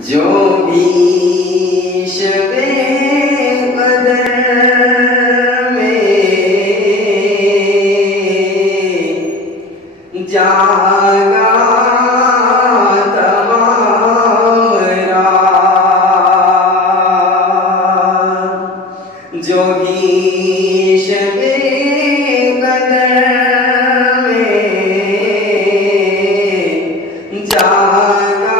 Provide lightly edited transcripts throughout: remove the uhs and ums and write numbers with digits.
जो भी शबे कदर में जागा तमाम रात, जो भी शबे कदर में जागा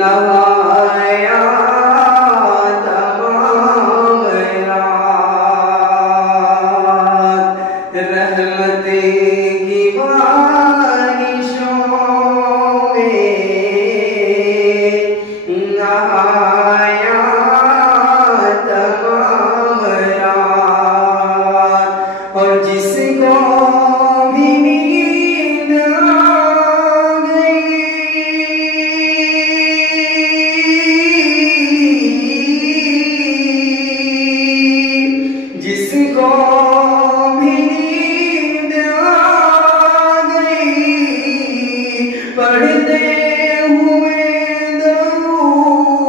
नवाया तमाम रात, रहमत की बारिशों में नहाया तमाम रात। और जिसको भी नींद जिसको भी नींद आ गई पढ़ते हुए दरूद,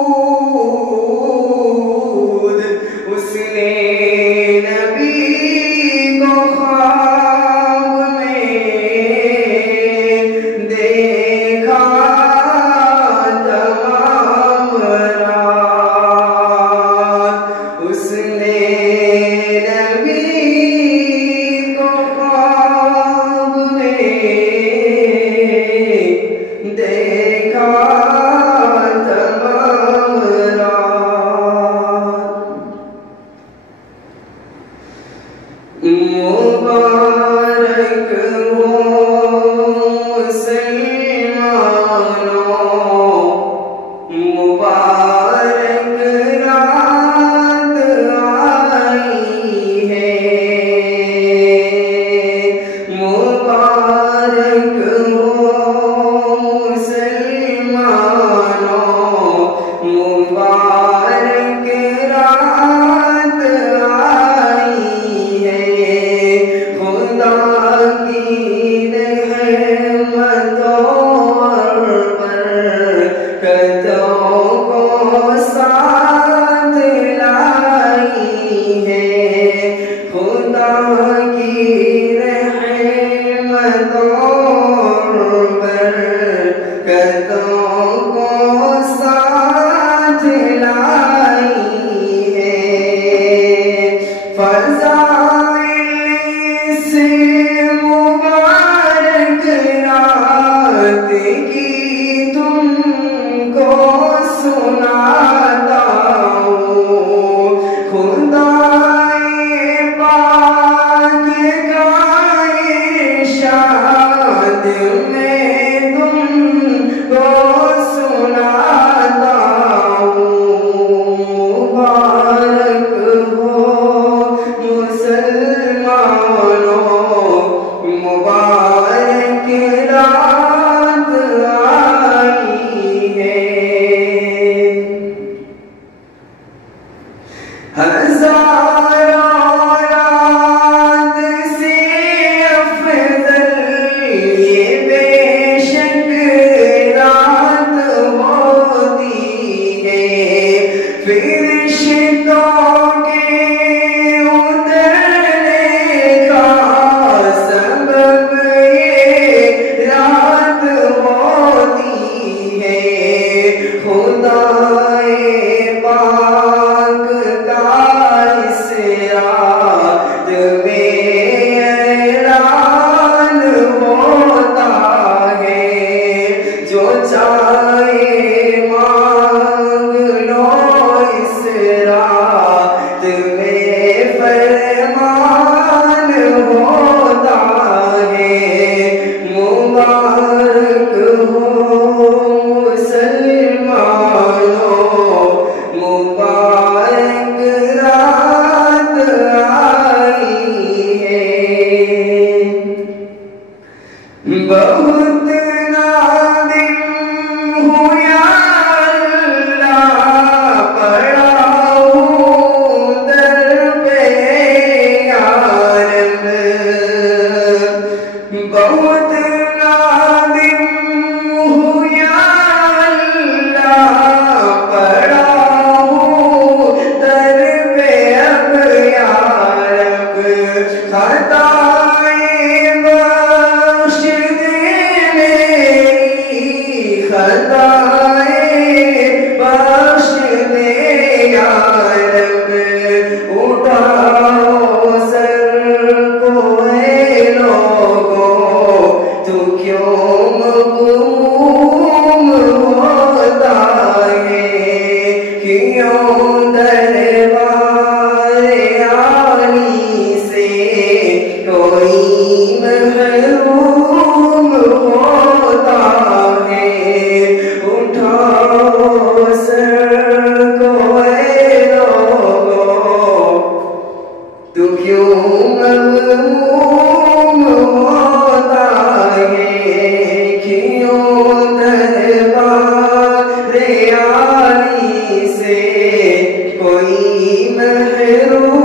उसने नबी को ख्वाब में देखा तमाम रात, उसने देखा तमाम रात। मुबारक हो मुसलमानों, मुबारक रात आई है, मुबारक मुबारक रात आई है। खुदा की रहमतों पर बरकतों को साथ लाई है, खुदा की रहमतों पर बरकतों को साथ लाई है। फज़ाइल से मुबारक रात की तुमको सुनाता हूँ, खुदाए पाक का इरशाद में तुमको सुनाता हूँ। मुबारक हो मुसलमानों, मुबारक रात आई है। हजारों रात से अफजल ये बेशक रात होती है, फरिश्तों के उतरने का सबब ये रात होती है। खुदाए पाक का इस रात में ऐलान होता है, जो चाहे मांग लो इस रात क्यों दरबार आली से कोई महरूम होता है। उठाओ सर को ऐ लोगों, तू क्यों महरूम होता है। क्यों दरबार आली से कोई महरूम